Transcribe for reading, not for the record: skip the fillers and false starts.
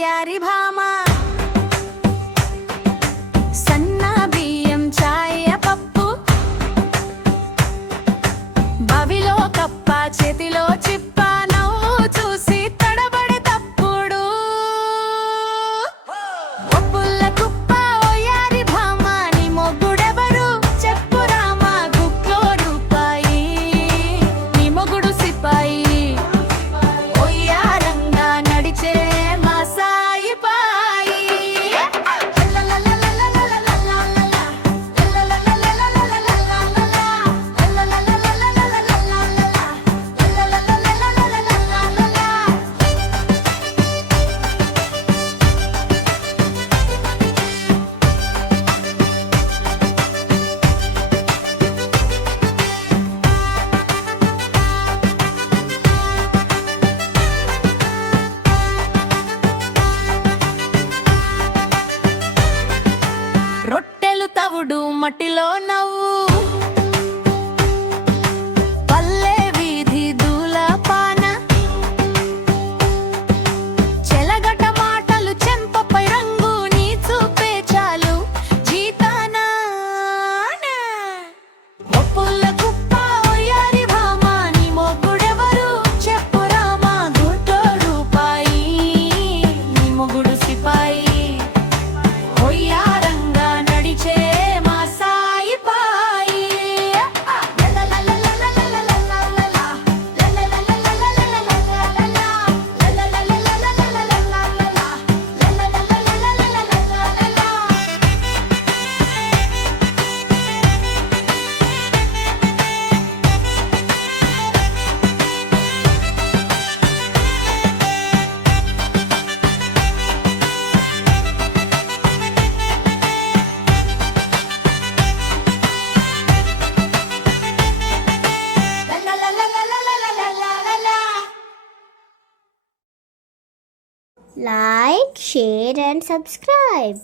యారి భామా సన్న బియ్యం చాయ పప్పు బావిలో కప్ప చేతిలో చిప్ప నవ్వు చూసి తడబడి తప్పుడు ఒప్పుల్ల కుప్ప ఓ యారి భామా నీ మొగుడెవరు చెప్పు రామా గుట్లో రూపాయి నీ మొగుడు సిపాయి ఒయ్యారంగా నడిచే మా సాయిపాయి రొట్టెలు తవుడు మట్టిలో నవ్వు పల్లె వీధి దూల పాన చెలగట మాటలు చెంపపై రంగు నీ చూపే చాలు జీతానా ఒప్పుల్ల కుప్ప ఓ యారి భామా నీ మొగుడెవరు చెప్పు రామా గుట్లో రూపాయి నీ మొగుడు సిపాయి ఒయ్యారంగా నడిచే మా సాయిపాయి Like, share and subscribe.